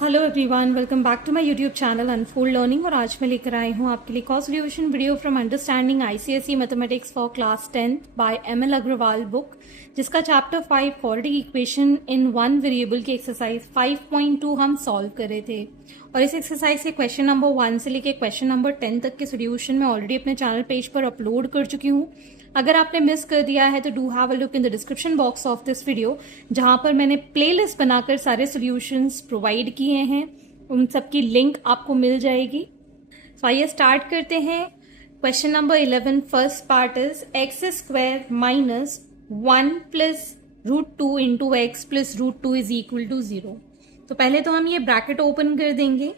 Hello everyone, welcome back to my YouTube channel unfold learning. और आज मैं लेकर आई हूँ आपके लिए cost solution video from understanding ICSE mathematics for class 10th by ML Agarwal book, जिसका chapter 5 quadratic equation in one variable की एक्सरसाइज 5.2 हम सॉल्व कर रहे थे। और इस एक्सरसाइज के क्वेश्चन नंबर 1 से लेकर क्वेश्चन नंबर 10 तक के सोल्यूशन मैं ऑलरेडी अपने चैनल पेज पर अपलोड कर चुकी हूँ। अगर आपने मिस कर दिया है तो do have a look in the description box of this video, जहां पर मैंने प्लेलिस्ट बनाकर सारे सॉल्यूशंस प्रोवाइड किए हैं। उन सब की लिंक आपको मिल जाएगी। तो आइए स्टार्ट करते हैं। Question number 11 first part is x square minus 1 plus √2 into x plus √2 is equal to 0। तो पहले तो हम ये ब्रैकेट ओपन कर देंगे,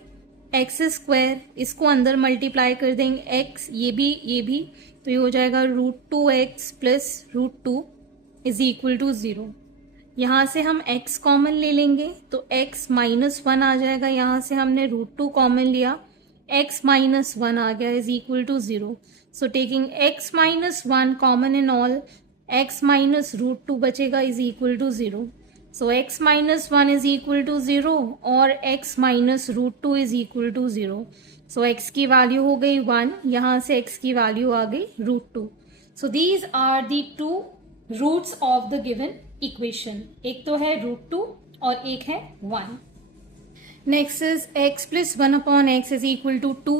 एक्स स्क्वायर इसको अंदर मल्टीप्लाई कर देंगे, एक्स ये भी, तो ये हो जाएगा √2x plus √2 is equal to 0। यहाँ से हम x कॉमन ले लेंगे तो x -1 आ जाएगा। यहाँ से हमने √2 कॉमन लिया, x -1 आ गया is equal to 0। So taking x -1 common in all, x minus √2 बचेगा is equal to 0। So x -1 is equal to 0 और x minus √2 is equal to 0। So x की वैल्यू हो गई 1, यहाँ से x की वैल्यू आ गई √2। So these are the two roots of the given equation. एक तो है √2 और एक है 1। Next is x plus 1 upon x is equal to 2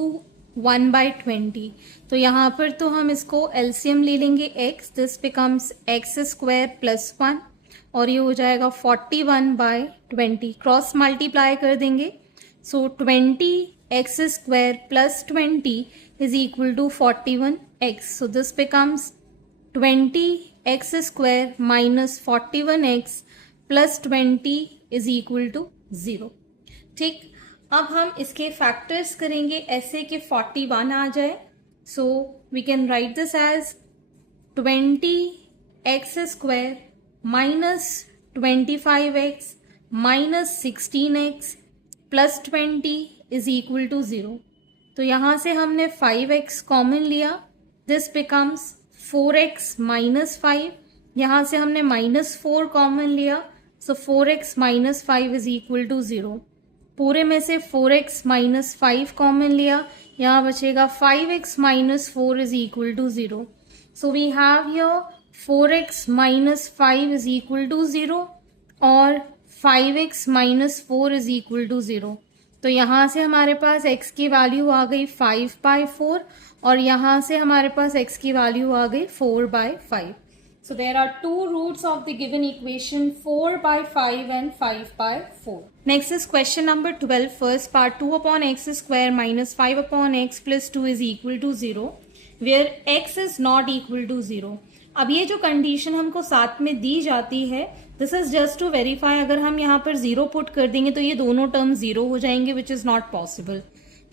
1/20। तो यहाँ पर तो हम इसको एलसीएम ले लेंगे x, this becomes x square plus 1 और ये हो जाएगा 41/20। क्रॉस मल्टीप्लाई कर देंगे, सो 20x square plus 20 is equal to 41x. So this becomes 20x square minus 41x plus 20 is equal to 0. ठीक, अब हम इसके फैक्टर्स करेंगे ऐसे कि 41 आ जाए। So we can write this as 20x square minus 25x minus 16x plus 20 is equal to 0। तो यहाँ से हमने 5x कॉमन लिया, दिस बिकम्स 4x माइनस 5। यहाँ से हमने -4 कॉमन लिया, so 4x minus 5 is equal to 0। पूरे में से 4x माइनस 5 कॉमन लिया, यहाँ बचेगा 5x minus 4 is equal to 0। So we have here 4x minus 5 is equal to 0 और 5x minus 4 is equal to 0। तो यहाँ से हमारे पास x की वैल्यू आ गई 5/4 और यहाँ से हमारे पास x की वैल्यू आ गई 4/5। So there are two roots of the given equation 4/5 and 5/4। Next is question number 12 first part 2 upon x square minus 5 upon x plus 2 is equal to 0 where x is not equal to 0। अब ये जो condition हमको साथ में दी जाती है, this is just to verify. अगर हम यहाँ पर 0 पुट कर देंगे तो ये दोनों टर्म 0 हो जाएंगे, विच इज नॉट पॉसिबल।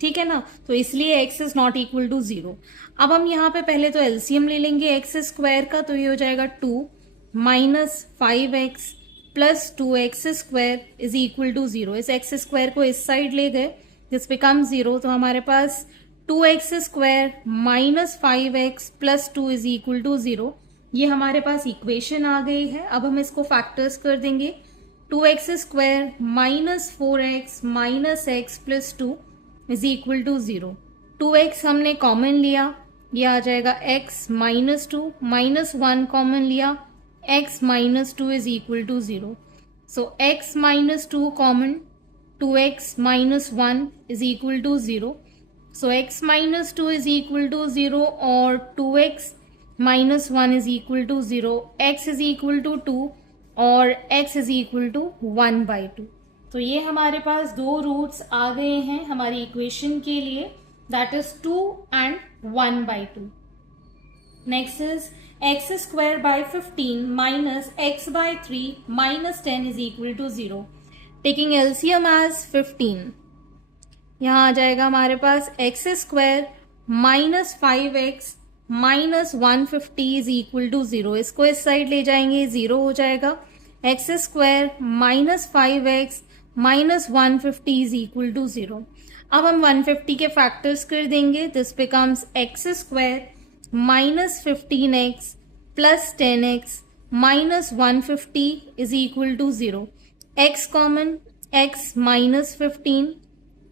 ठीक है ना, तो इसलिए x is not equal to 0। अब हम यहाँ पे पहले तो एलसीएम ले लेंगे एक्स स्क्वायर का, तो ये हो जाएगा 2 minus 5x plus 2x square is equal to 0। इस एक्स स्क्वायर को इस साइड ले गए, दिस बिकम 0। तो हमारे पास 2x square minus 5x plus 2 is equal to 0। ये हमारे पास इक्वेशन आ गई है। अब हम इसको फैक्टर्स कर देंगे, 2x square minus 4x minus x plus 2 is equal to 0। 2x हमने कॉमन लिया, ये आ जाएगा x माइनस 2, माइनस 1 कॉमन लिया, x minus 2 is equal to 0। So x minus 2 common, 2x minus 1 is equal to 0। So x minus 2 is equal to 0 और 2x minus 1 is equal to 0, x is equal to 2 और x is equal to 1/2। तो ये हमारे पास दो roots आ गए हैं हमारी equation के लिए, that is 2 and 1/2। Next is x square by 15 minus x/3 minus 10 is equal to 0। Taking LCM as 15, यहाँ आ जाएगा हमारे पास x square minus 5x minus 150 is equal to 0। इसको इस साइड ले जाएंगे, 0 हो जाएगा। X square minus 5x minus 150 is equal to 0। अब हम 150 के फैक्टर्स कर देंगे, this becomes x square minus 15x plus 10x minus 150 is equal to 0। x common, x minus 15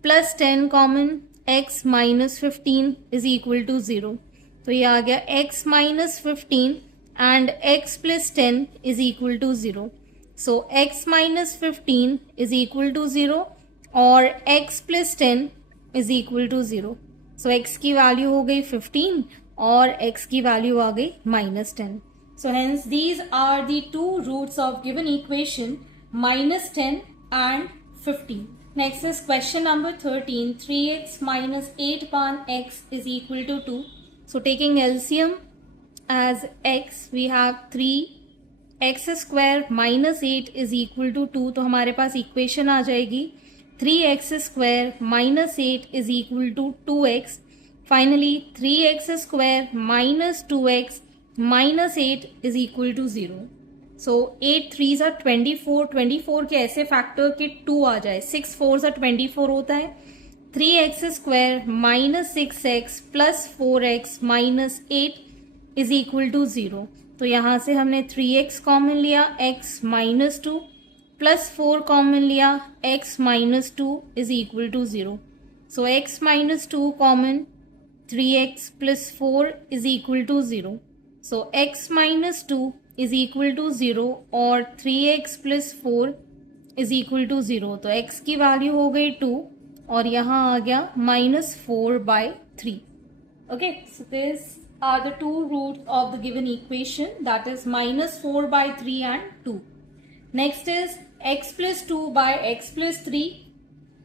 plus 10 common x minus 15 is equal to 0. तो ये आ गया x minus 15 and x plus 10 is equal to 0. So x minus 15 is equal to 0 और x plus 10 is equal to 0. So x की value हो गई 15 और x की value आ गई -10. So hence these are the two roots of given equation -10 and 15. Next is question number 13. 3x minus 8 upon x is equal to 2. So taking LCM as x, we have 3x square minus 8 is equal to 2. तो हमारे पास equation आ जाएगी 3x square minus 8 is equal to 2x. Finally 3x square minus 2x minus 8 is equal to 0. So 8 3s are 24. 24 के ऐसे factor के 2 आ जाए. 6 4s are 24 होता है. 3x square minus 6x plus 4x minus 8 is equal to 0. तो यहाँ से हमने 3x कॉमन लिया, x minus 2 plus 4 कॉमन लिया, x minus 2 is equal to 0. So x minus 2 common, 3x plus 4 is equal to 0. So x minus 2 is equal to 0 और 3x plus 4 is equal to 0. तो x की value हो गई 2 और यहाँ आ गया -4/3. Okay, so these are the two roots of the given equation, that is -4/3 and 2. Next is x plus 2 by x plus 3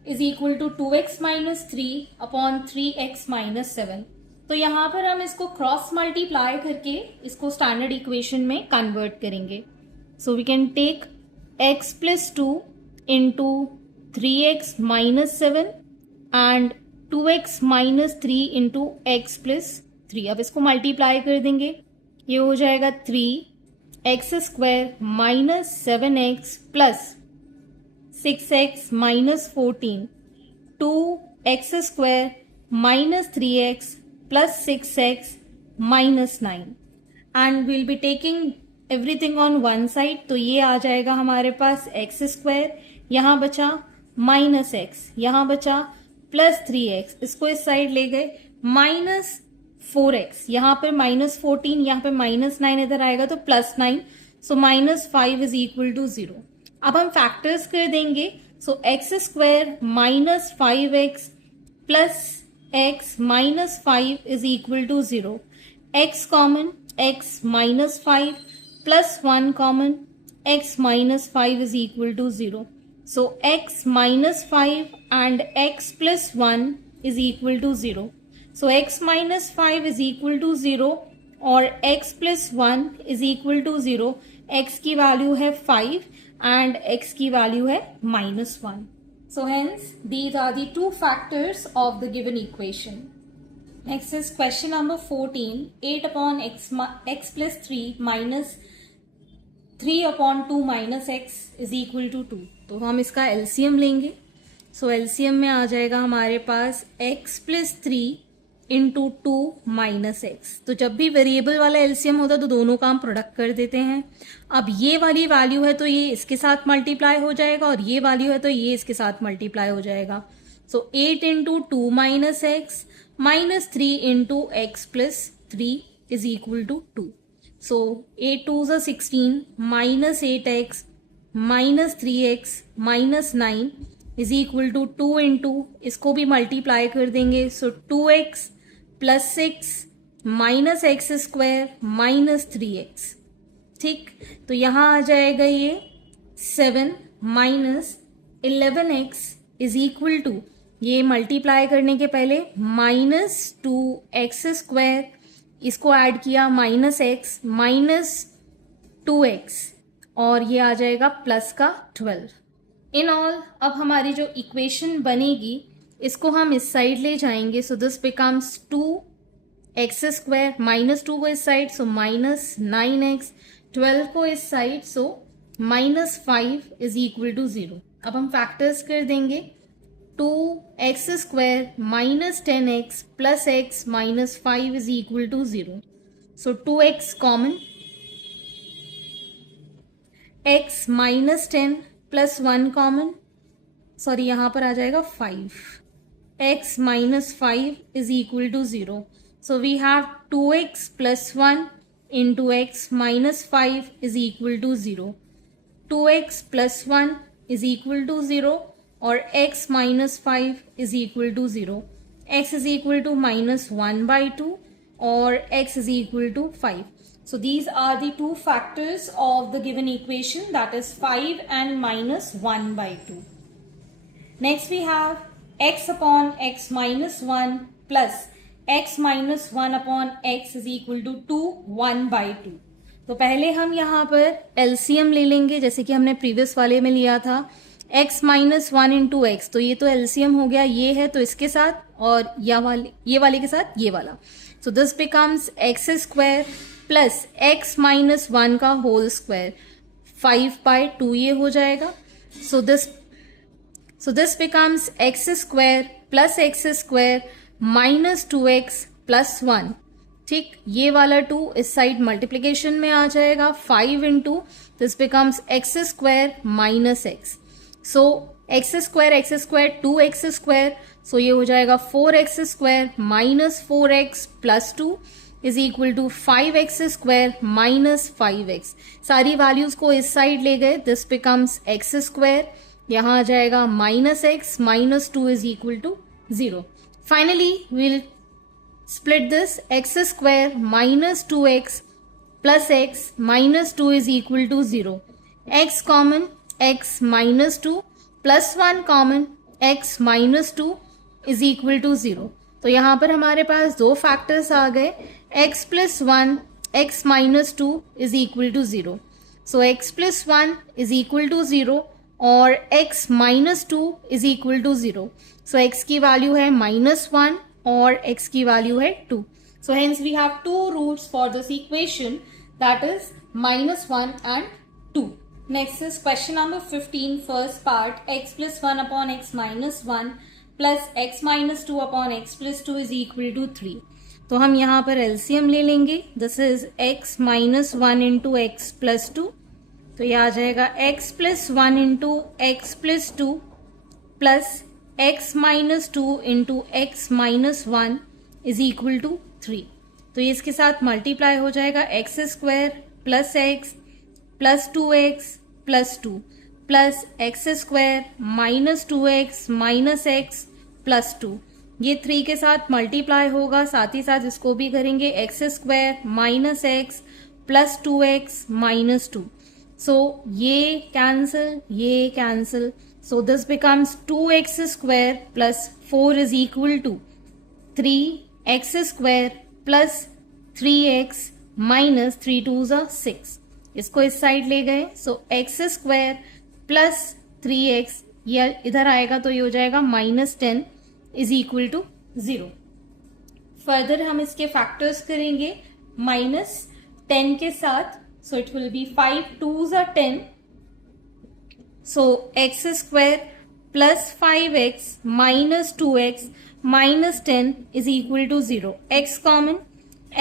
is equal to 2x minus 3 upon 3x minus 7. तो यहाँ पर हम इसको क्रॉस मल्टीप्लाई करके इसको standard equation में convert करेंगे. So we can take x plus 2 into 3x minus 7 and 2x minus 3 into x plus 3. अब इसको मल्टीप्लाई कर देंगे, ये हो जाएगा 3x square minus 7x plus 6x minus 14, 2x square minus 3x plus 6x minus 9 and we'll be taking everything on one side. तो ये आ जाएगा हमारे पास x स्क्वायर, यहाँ बचा माइनस x, यहाँ बचा प्लस 3x, इसको इस साइड ले गए माइनस 4x, यहाँ पे -14, यहाँ पे -9 इधर आएगा तो +9. सो -5 इज इक्वल टू 0. अब हम फैक्टर्स कर देंगे. सो x square minus 5x plus x minus 5 is equal to 0. x common, x minus 5 plus 1 common, x minus 5 is equal to 0. So x minus 5 and x plus 1 is equal to 0. So x minus 5 is equal to 0 और x plus 1 is equal to 0. x की value है 5 and x की value है -1. So hence these are the two factors of the given equation. Next is question number 14. 8 upon x plus 3 minus 3 upon 2 minus x is equal to 2. तो हम इसका LCM लेंगे. So LCM में आ जाएगा हमारे पास x plus 3 into 2 minus x. तो जब भी वेरिएबल वाला एलसीएम होता है तो दोनों का हम प्रोडक्ट कर देते हैं. अब ये वाली वैल्यू है तो ये इसके साथ मल्टीप्लाई हो जाएगा और ये वैल्यू है तो ये इसके साथ मल्टीप्लाई हो जाएगा. So 8 into 2 minus x minus 3 into x plus 3 is equal to 2. So 8 2 is 16 minus 8x minus 3x minus 9 is equal to 2 into इसको भी मल्टीप्लाई कर देंगे. So 2x plus 6 minus x square minus 3x. ठीक, तो यहाँ आ जाएगा ये 7 minus 11x is equal to, ये मल्टीप्लाई करने के पहले माइनस 2x स्क्वायर, इसको ऐड किया माइनस x माइनस 2x और ये आ जाएगा प्लस का 12. इन ऑल अब हमारी जो इक्वेशन बनेगी इसको हम इस साइड ले जाएंगे. सो this becomes 2x square minus 2 को इस साइड, सो माइनस 9x, 12 को इस side, so minus 5 is equal to 0. अब हम फैक्टर्स कर देंगे. 2x square minus 10x plus x minus 5 is equal to 0. So 2x common, x minus 10 plus 1 common, sorry यहाँ पर आ जाएगा 5. x minus 5 is equal to 0. So we have 2x plus 1 into x minus 5 is equal to 0. 2x plus 1 is equal to 0 or x minus 5 is equal to 0. X is equal to minus 1 by 2 or x is equal to 5. So these are the two factors of the given equation, that is 5 and minus 1 by 2. Next we have x upon x minus 1 plus x minus 1 upon x is equal to 2 1 by 2. तो पहले हम यहाँ पर LCM ले लेंगे जैसे कि हमने प्रीवियस वाले में लिया था. x माइनस 1 इंटू एक्स, तो ये तो एलसीएम हो गया, ये है तो इसके साथ और ये वाले के साथ ये वाला. सो this becomes x square plus x minus 1 का होल स्क्वायर 5/2 ये हो जाएगा. सो this becomes x square plus x square minus 2x plus 1. ठीक, ये वाला 2 इस साइड मल्टीप्लीकेशन में आ जाएगा. 5 into this becomes x square minus x. So x square 2x square, so ये हो जाएगा 4x square minus 4x plus 2 is equal to 5x square minus 5x. सारी वैल्यूज को इस साइड ले गए. दिस बिकम्स एक्स स्क्वायर, यहाँ आ जाएगा minus x minus 2 is equal to 0. Finally will split this. X square minus 2x plus x minus 2 is equal to 0. X common, x minus 2 plus 1 common, x minus 2 is equal to 0. तो यहाँ पर हमारे पास दो factors आ गए. x plus 1, x minus 2 is equal to 0. So x plus 1 is equal to 0 और x minus 2 is equal to 0. So x की value है -1 और x की वैल्यू है 2. So hence we have two roots for this equation, that is -1 and 2. Next is question number 15, first part. X plus 1 upon x minus 1 plus x minus 2 upon x plus 2 is equal to 3. तो हम यहाँ पर LCM ले लेंगे. This is x minus 1 into x plus 2. तो ये आ जाएगा x plus 1 into x plus 2 plus x minus 2 into x minus 1 is equal to 3. तो ये इसके साथ मल्टीप्लाई हो जाएगा. X square plus x plus 2x plus 2 plus x square minus 2x minus x plus 2. ये 3 के साथ मल्टीप्लाई होगा. साथ ही साथ इसको भी करेंगे. X square minus x plus 2x minus 2. सो ये cancel. So this becomes 2x square plus 4 is equal to 3x square plus 3x minus 3 2s are 6. इसको इस साइड ले गए. So x square plus 3x ये इधर आएगा तो ये हो जाएगा -10 is equal to 0. फर्दर हम इसके फैक्टर्स करेंगे -10 के साथ. So it will be 5 2s are 10. So x square plus 5x minus 2x minus 10 is equal to 0. X common,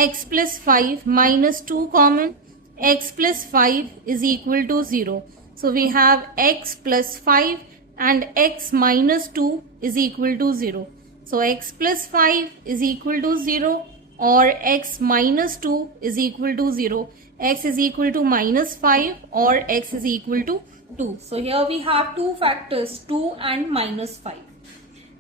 x plus 5 minus 2 common, x plus 5 is equal to 0. So we have x plus 5 and x minus 2 is equal to 0. So x plus 5 is equal to 0 or x minus 2 is equal to 0. X is equal to -5 or x is equal to 2. So here we have two factors, 2 and -5.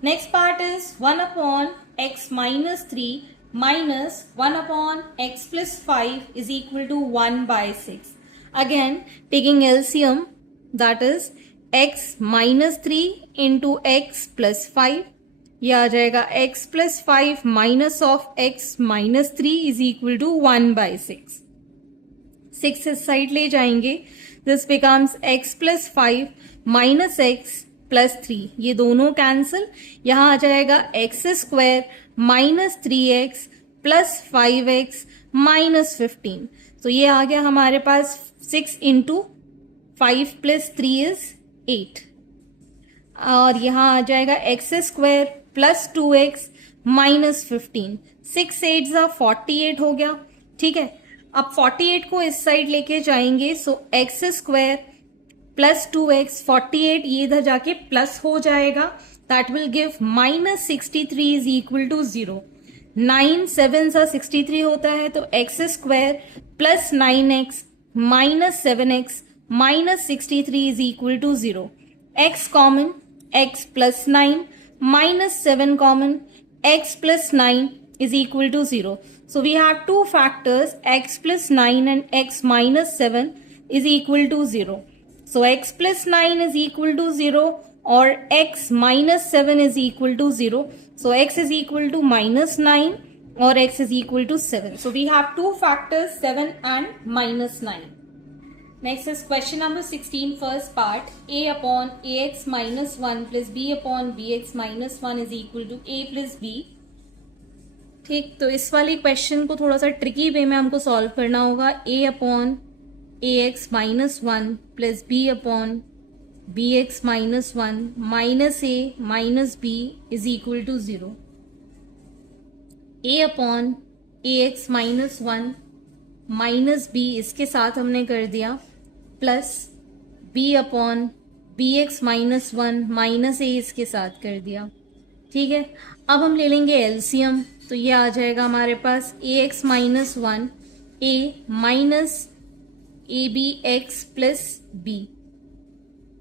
Next part is 1 upon x minus 3 minus 1 upon x plus 5 is equal to 1 by 6. Again taking LCM, that is x minus 3 into x plus 5. ये आ जाएगा x plus 5 minus of x minus 3 is equal to 1 by 6. 6 इस side ले जाएंगे. This becomes x plus 5 minus x plus 3. ये दोनों cancel. यहाँ आ जाएगा x square minus 3x plus 5x minus 15. तो ये आ गया हमारे पास 6 इंटू 5 प्लस 3 इज 8. और यहाँ आ जाएगा x square plus 2x minus 15. 6 8 48 हो गया. ठीक है, अब 48 को इस साइड लेके जाएंगे. सो एक्स स्क्वायर प्लस 2x 48, ये इधर जाके प्लस हो जाएगा, that will give minus 63 is equal to 0। 9 7 सा 63 होता है, तो x square plus 9x minus 7x minus 63 is equal to 0। x common, x प्लस 9 minus 7 common, x plus 9 is equal to 0. So we have two factors, x plus 9 and x minus 7 is equal to 0. So x plus 9 is equal to 0 or x minus 7 is equal to 0. So x is equal to minus 9 or x is equal to 7. So we have two factors, 7 and minus 9. Next is question number 16, first part. A upon ax minus 1 plus b upon bx minus 1 is equal to a plus b. ठीक, तो इस वाली question को थोड़ा सा tricky वे में हमको solve करना होगा. a upon a x minus 1 plus b upon b x minus 1 minus a minus b is equal to 0. a upon a x minus 1 minus b इसके साथ हमने कर दिया, plus b upon b x minus 1 minus a इसके साथ कर दिया. ठीक है, अब हम ले लेंगे एलसीएम, तो ये आ जाएगा हमारे पास a x minus 1 a minus a b x plus b,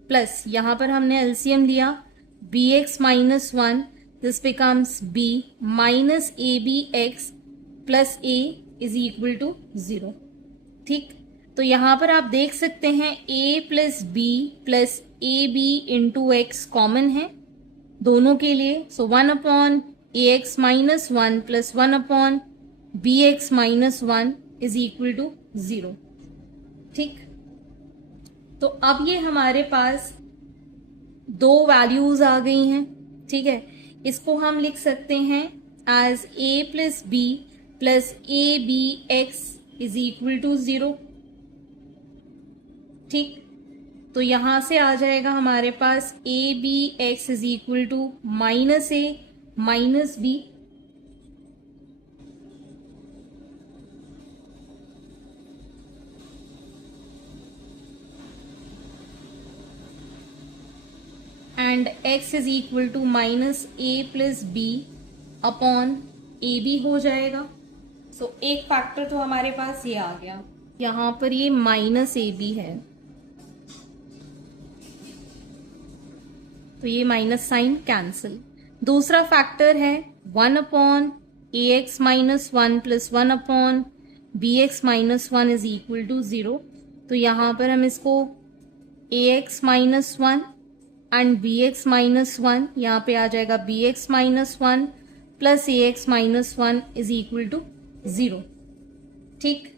plus यहाँ पर हमने एलसीएम लिया b x minus 1, this becomes b minus a b x plus a is equal to 0. ठीक, तो यहाँ पर आप देख सकते हैं a plus b plus a b into x common है दोनों के लिए. So 1 upon a x minus 1 plus 1 upon b x minus 1 is equal to 0. ठीक, तो अब ये हमारे पास दो वैल्यूज आ गई हैं. ठीक है, इसको हम लिख सकते हैं as a plus b plus a b x is equal to 0. ठीक, तो यहां से आ जाएगा हमारे पास a b x is equal to minus a minus b, and x is equal to minus a plus b upon a b हो जाएगा. सो एक फैक्टर तो हमारे पास ये आ गया, यहां पर ये माइनस ए बी है, तो ये माइनस साइन कैंसिल. दूसरा फैक्टर है 1 upon a x minus 1 plus 1 upon b x minus 1 is equal to 0. तो यहाँ पर हम इसको a x minus 1 and b x minus 1, यहाँ पे आ जाएगा b x minus 1 plus a x minus 1 is equal to 0. ठीक,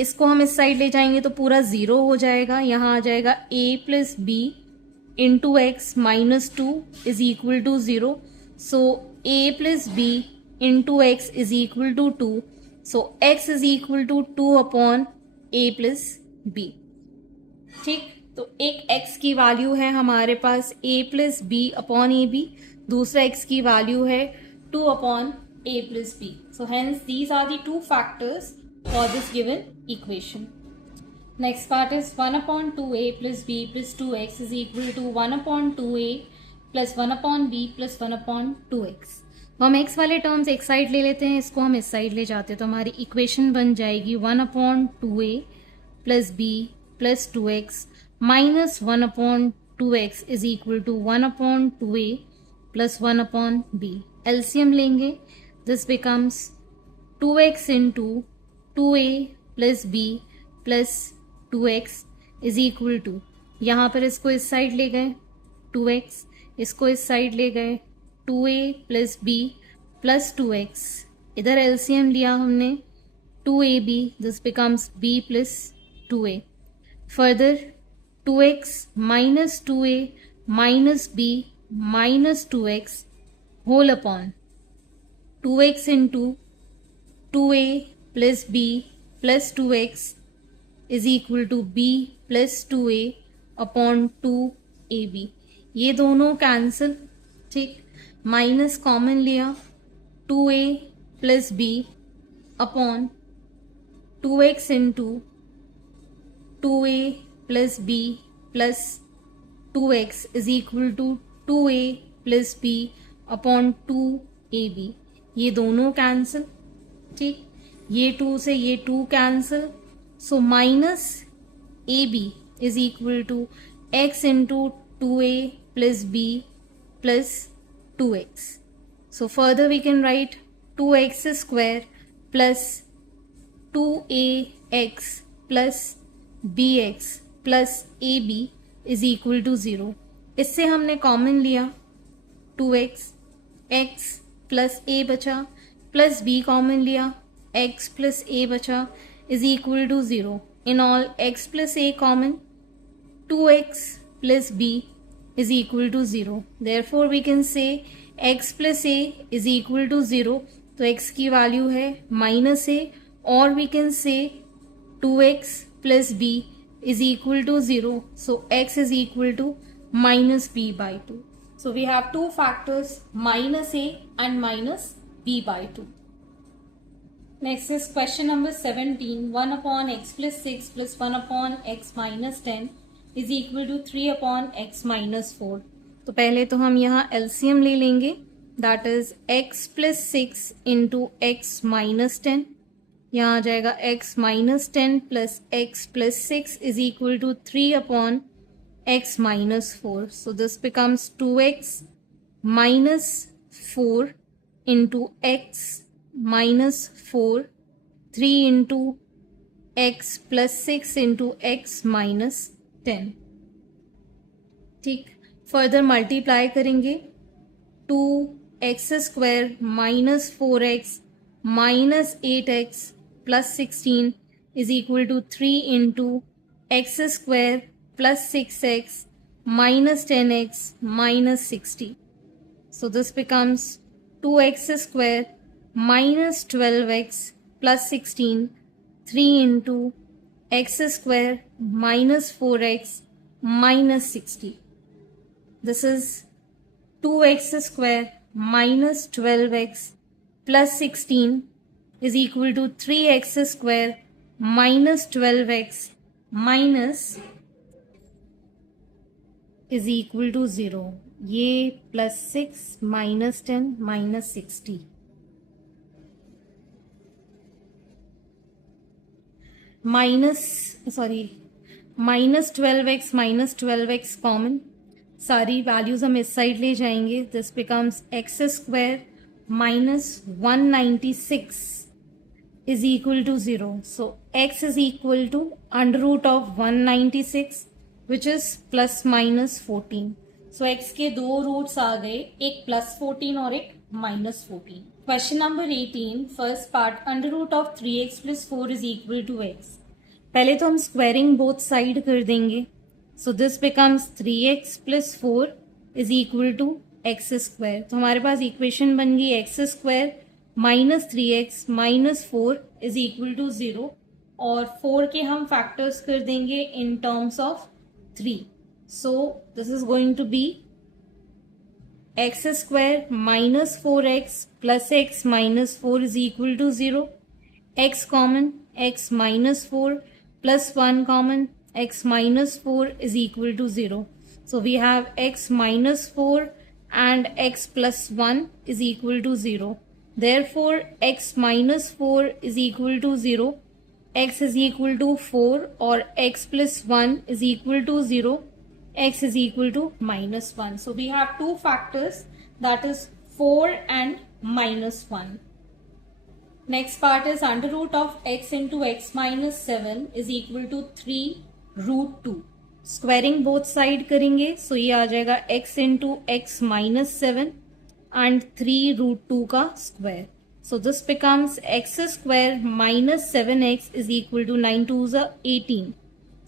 इसको हम इस साइड ले जाएंगे तो पूरा 0 हो जाएगा. यहाँ आ जाएगा a plus b into x minus 2 is equal to 0. So a plus b into x is equal to 2. So x is equal to 2 upon a plus b. ठीक, तो एक x की वैल्यू है हमारे पास a plus b upon a b, दूसरा x की value है 2 upon a plus b. So hence these are the two factors for this given equation. Next part is 1 upon 2a plus b plus 2x is equal to 1 upon 2a plus 1 upon b plus 1 upon 2x. तो हम x वाले terms एक side ले लेते हैं, इसको हम इस साइड ले जाते हैं, तो हमारी इक्वेशन बन जाएगी 1 upon 2a plus b plus 2x minus 1 upon 2x is equal to 1 upon 2a plus 1 upon b. LCM लेंगे, this becomes 2x into 2a plus b plus 2x is equal to, यहाँ पर इसको इस side ले गए 2x, इसको इस side ले गए 2a plus b plus 2x, इधर एलसीएम लिया हमने 2ab, this becomes b plus 2a. Further 2x minus 2a minus b minus 2x whole upon 2x into 2a plus b plus 2x is equal to b plus 2a upon 2ab. ये दोनों cancel. ठीक, minus common लिया 2a plus b upon 2x into 2a plus b plus 2x is equal to 2a plus b upon 2ab, ये दोनों cancel, ठीक, ये 2 से ये 2 cancel, so minus ab is equal to x into 2a plus b plus 2x. So further we can write 2x square plus 2ax plus bx plus ab is equal to 0. इससे हमने common लिया 2x, x plus a बचा, plus b common लिया, x plus a बचा is equal to 0. In all x plus a common, 2x plus b is equal to 0. Therefore we can say x plus a is equal to 0, तो x की value है minus ए, और we can say 2x plus b is equal to 0, so x is equal to minus b by 2. So we have two factors minus a and minus b by 2. Next is question number 17. 1 upon x plus 6 plus 1 upon x minus 10 is equal to 3 upon x minus 4. तो पहले तो हम यहाँ LCM ले लेंगे, that is x plus 6 into x minus 10. यहाँ आ जाएगा x minus 10 plus x plus 6 is equal to 3 upon x minus 4. So this becomes 2x minus 4 into x minus 4, 3 into x plus 6 into x minus 10. ठीक, further multiply करेंगे 2x square minus 4x minus 8x plus 16 is equal to 3 into x square plus 6x minus 10x minus 60. So this becomes 2x square minus 12x plus 16, 3 into x square minus 4x minus 60. This is 2x square minus 12x plus 16 is equal to 3x square minus 12x minus is equal to 0. ये plus 6 minus 10 minus 60. minus 12x minus 12x common, सारी values हम इस side ले जाएंगे. This becomes x square minus 196 is equal to 0. So x is equal to under root of 196 which is plus minus 14. So x के दो roots आ गए, एक plus 14 और एक minus 14. Question number 18, first part, under root of 3x plus 4 is equal to x. पहले तो हम squaring both side कर देंगे. So this becomes 3x plus 4 is equal to x square. तो हमारे पास इक्वेशन बन गई x square minus 3x minus 4 is equal to 0, और 4 के हम फैक्टर्स कर देंगे in terms of 3. So this is going to be x square minus 4x plus x minus 4 is equal to 0. x common, x minus 4 plus 1 common, x minus 4 is equal to 0. So we have x minus 4 and x plus 1 is equal to 0. Therefore x minus 4 is equal to 0, x is equal to 4, or x plus 1 is equal to 0, x is equal to minus 1. So we have two factors, that is 4 and minus 1. Next part is under root of x into x minus 7 is equal to 3 root 2. Squaring both side करेंगे, सो ये आ जाएगा x into x minus 7 and 3 root 2 का square. So this becomes x square minus 7x is equal to 9 2 ज़ा 18.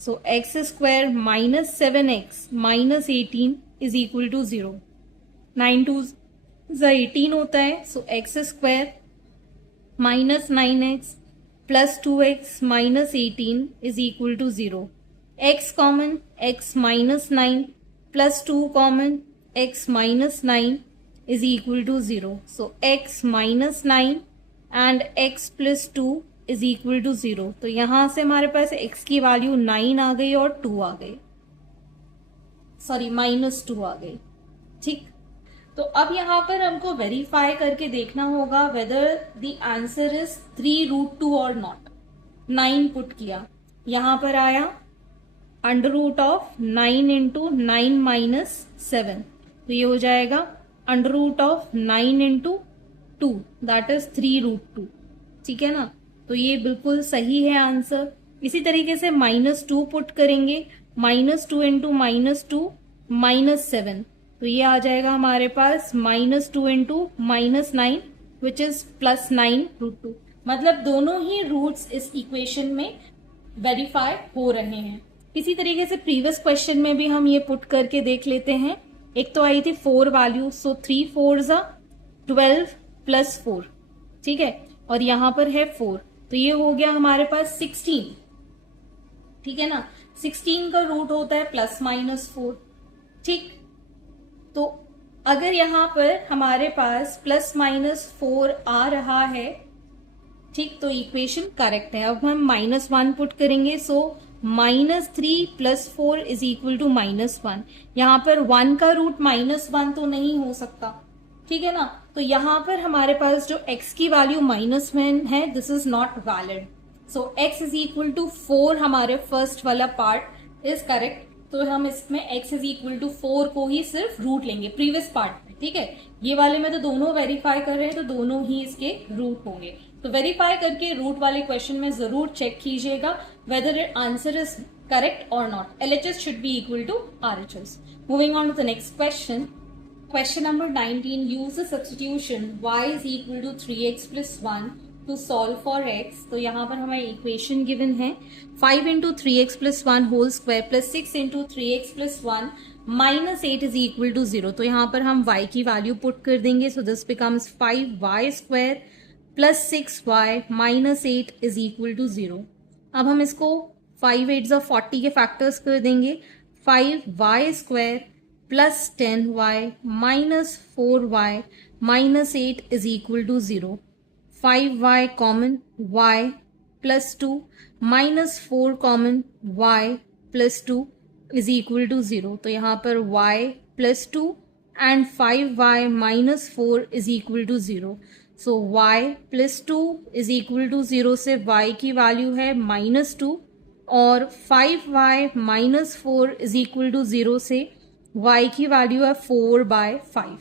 So x square minus 7x minus 18 is equal to 0. 9 2 ज़ा 18 होता है, so x square minus 9x plus 2x minus 18 is equal to 0. x common, x minus 9 plus 2 common, x minus 9 is equal to 0. So x minus 9 and x plus 2 is equal to 0. तो यहां से हमारे पास x की value 9 आ गई और 2 आ गई. Sorry -2 आ गई। ठीक, तो अब यहाँ पर हमको वेरीफाई करके देखना होगा वेदर द आंसर इज 3√2 और नॉट। 9 पुट किया, यहाँ पर आया √9 इंटू 9 - 7, तो ये हो जाएगा √9 इंटू 2, दैट इज 3√2। ठीक है ना, तो ये बिल्कुल सही है आंसर। इसी तरीके से -2 पुट करेंगे, -2 इंटू -2 -7, तो ये आ जाएगा हमारे पास -2 इंटू -9 विच इज +9√2। मतलब दोनों ही रूट्स इस इक्वेशन में वेरीफाई हो रहे हैं। इसी तरीके से प्रीवियस क्वेश्चन में भी हम ये पुट करके देख लेते हैं। एक तो आई थी 4 वैल्यू, सो 3 4 12 प्लस 4, ठीक है, और यहां पर है 4, तो ये हो गया हमारे पास 16। ठीक है ना, 16 का रूट होता है ±4। ठीक, तो अगर यहां पर हमारे पास ±4 आ रहा है, ठीक, तो इक्वेशन करेक्ट है। अब हम -1 पुट करेंगे, सो -3 + 4 इज इक्वल टू -1। यहां पर 1 का रूट -1 तो नहीं हो सकता, ठीक है ना, तो यहां पर हमारे पास जो x की वैल्यू -1 है, this is not valid. So x is equal to 4 हमारे फर्स्ट वाला पार्ट इज करेक्ट, तो हम इसमें x इज इक्वल टू 4 को ही सिर्फ रूट लेंगे प्रीवियस पार्ट में। ठीक है, ये वाले में तो दोनों वेरीफाई कर रहे हैं, तो दोनों ही इसके रूट होंगे। तो वेरीफाई करके रूट वाले क्वेश्चन में जरूर चेक कीजिएगा वेदर आंसर इज करेक्ट और not. LHS should be equal to RHS. Moving on to the next question. Question number 19. Use the substitution y is equal to 3x plus 1 to solve for x. तो यहाँ पर हमें equation given है 5 into 3x plus 1 whole square plus 6 into 3x plus 1 minus 8 is equal to 0. तो यहाँ पर हम y की वैल्यू पुट कर देंगे, so this becomes 5y square plus 6y minus 8 is equal to 0. अब हम इसको 5 8 40 के फैक्टर्स कर देंगे। 5y square plus 10y minus 4y minus 8 is equal to 0. 5y common, y plus 2 minus 4 common, y plus 2 is equal to 0. तो यहाँ पर y plus 2 and 5y minus 4 is equal to 0. So y plus 2 is equal to 0 से y की value है -2 और 5y minus 4 is equal to 0 से y की value है 4/5।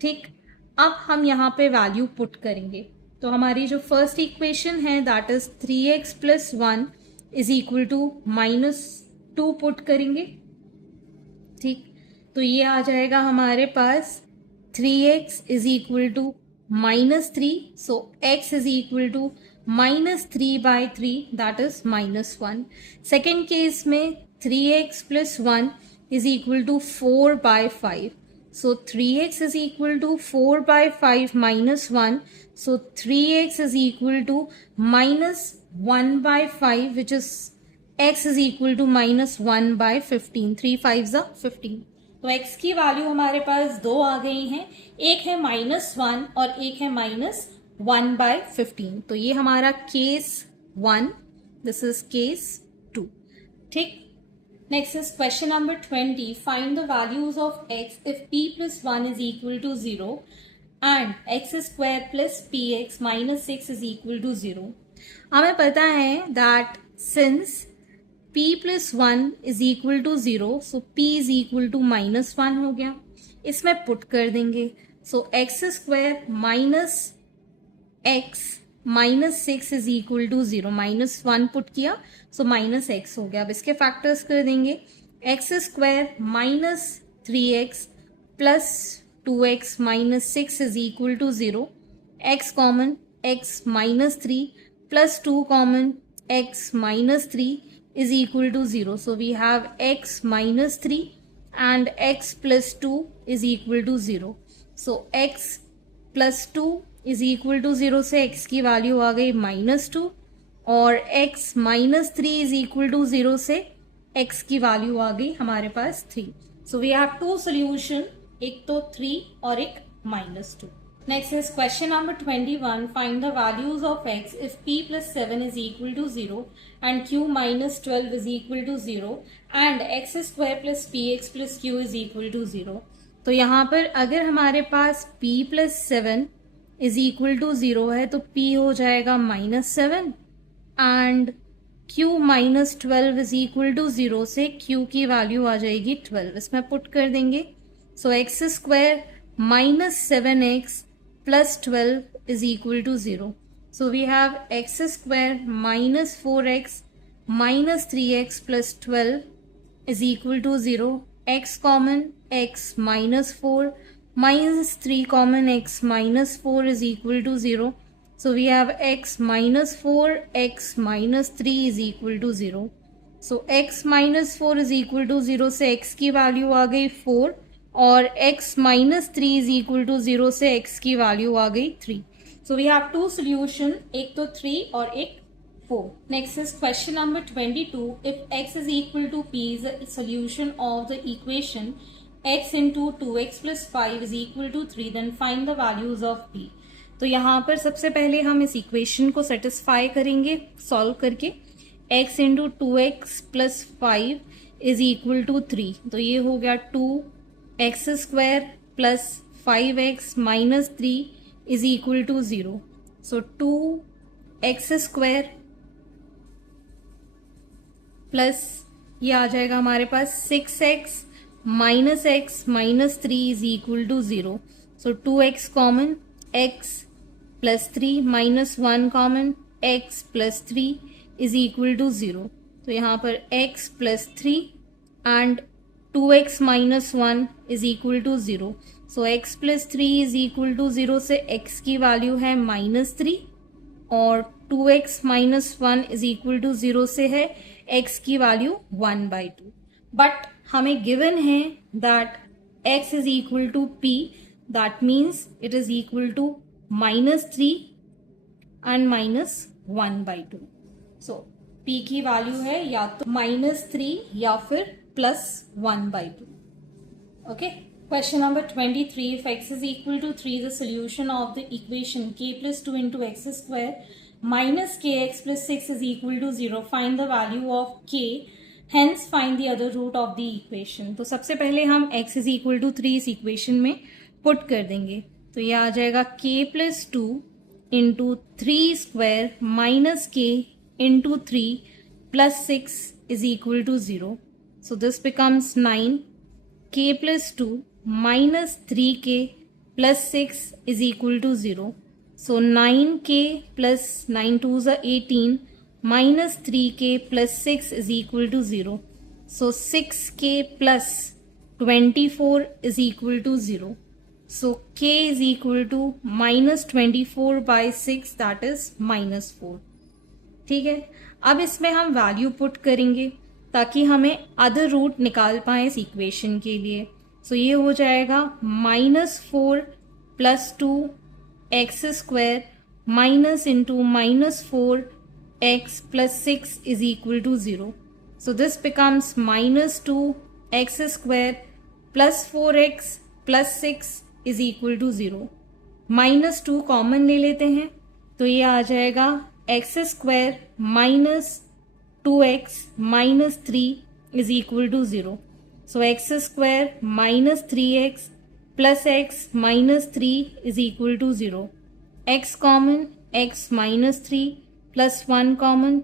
ठीक, अब हम यहाँ पे वैल्यू पुट करेंगे, तो हमारी जो फर्स्ट इक्वेशन है that is 3x plus 1 is equal to -2 put करेंगे। ठीक, तो ये आ जाएगा हमारे पास 3x is equal to -3, so x is equal to -3/3, that is -1. Second case में 3x plus 1 is equal to 4/5, so 3x is equal to 4/5 -1, so 3x is equal to -1/5, which is x is equal to -1/15, 3 5s are 15। तो x की value हमारे पास दो आ गई हैं, एक है -1 और एक है -1/15। तो ये हमारा केस 1, दिस इज केस 2। ठीक, next is question number 20. Find the values of x if p plus 1 is equal to 0 and x² plus px minus 6 is equal to 0. हमें पता है that since p plus 1 is equal to 0, so p is equal to -1 हो गया, इसमें put कर देंगे, so x² minus x minus 6 is equal to 0, -1 put किया, so -x हो गया। अब इसके फैक्टर्स कर देंगे, x² minus 3x plus 2x minus 6 is equal to 0, x common, x minus 3 plus 2 common, x minus 3 is equal to 0. So we have x minus 3 and x plus 2 is equal to 0. So x plus 2 is equal to 0 से x की value आ गई -2 और x minus 3 is equal to 0 से x की value आ गई हमारे पास 3. So we have two solution, एक तो 3 और एक -2. Next is question number 21. Find the values of x if p plus 7 is equal to 0 and q minus 12 is equal to 0 and x square plus px plus q is equal to 0. तो यहाँ पर अगर हमारे पास p plus 7 is equal to 0 है तो p हो जाएगा -7 and q minus 12 is equal to 0 से q की वैल्यू आ जाएगी 12. इसमें पुट कर देंगे. So x square minus 7x plus 12 is equal to 0. So we have x square minus 4x minus 3x plus 12 is equal to 0. X common, x minus 4 minus 3 common, x minus 4 is equal to 0. So we have x minus 4, x minus 3 is equal to 0. So x minus 4 is equal to 0 से x की value आ गई 4 और x minus 3 is equal to 0 से x की value आ गई 3. So we have two solution, एक तो 3 और एक 4. Next is question number 22. If x is equal to p is the solution of the equation x into 2x plus 5 is equal to 3 then find the values of p. तो यहाँ पर सबसे पहले हम इस इक्वेशन को सेटिस्फाई करेंगे solve करके. x into 2x plus 5 is equal to 3. तो ये हो गया 2x square plus 5x minus 3 is equal to 0. So 2x square plus ये आ जाएगा हमारे पास 6x minus x minus 3 is equal to 0. So 2x common, x plus 3 minus 1 common, x plus 3 is equal to 0. तो यहाँ पर x plus 3 and 2x minus 1 is equal to 0. So x plus 3 is equal to 0 से x की value है -3 और 2x minus 1 is equal to 0 से है x की वैल्यू 1/2. बट हमें गिवन है that x is equal to p, that means it is equal to -3 and -1/2. So p की वैल्यू है या तो -3 या फिर +1/2. Okay. Question number 23. If x is equal to 3, the solution of the equation k plus 2 into x square minus kx plus 6 is equal to 0. Find the value of k. Hence find the other root of the equation. तो सबसे पहले हम x is equal to 3 इस equation में put कर देंगे. तो ये आ जाएगा k plus 2 into 3 square minus k into 3 plus 6 is equal to 0. So this becomes 9k plus 2 minus 3k plus 6 is equal to 0. So 9k plus 9 2s are 18 minus 3k plus 6 is equal to 0. So 6k plus 24 is equal to 0. So k is equal to minus 24 by 6, that is -4. ठीक है. अब इसमें हम value put करेंगे ताकि हमें other route निकाल पाए इस इक्वेशन के लिए. सो ये हो जाएगा -4 plus 2x square minus into -4x plus 6 is equal to 0. So this becomes -2x square plus 4x plus 6 is equal to 0. -2 common ले लेते हैं तो ये आ जाएगा x square minus 2x minus 3 is equal to 0. So x square minus 3x plus x minus 3 is equal to 0. X common, x minus 3 plus 1 common,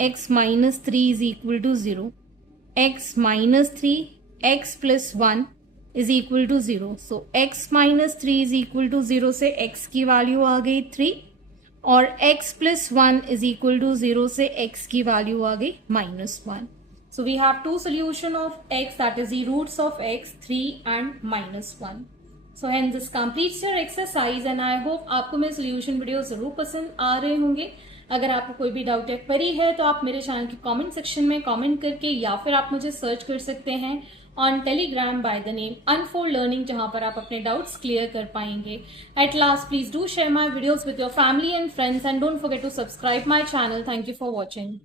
x minus 3 is equal to 0. X minus 3, x plus 1 is equal to 0. So x minus 3 is equal to 0 से x की value आ गई 3 और x plus 1 is equal to 0 से x की value आ गई -1. So we have two solution of x, that is the roots of x 3 and -1. So hence this completes your exercise and I hope आपको मेरे solution video जरूर पसंद आ रहे होंगे. अगर आपको कोई भी डाउट या क्वेरी है तो आप मेरे चैनल के कमेंट सेक्शन में कमेंट करके या फिर आप मुझे सर्च कर सकते हैं on Telegram by the name unfold learning, जहां पर आप अपने डाउट्स क्लियर कर पाएंगे. At last please do share my videos with your family and friends and don't forget to subscribe my channel. Thank you for watching.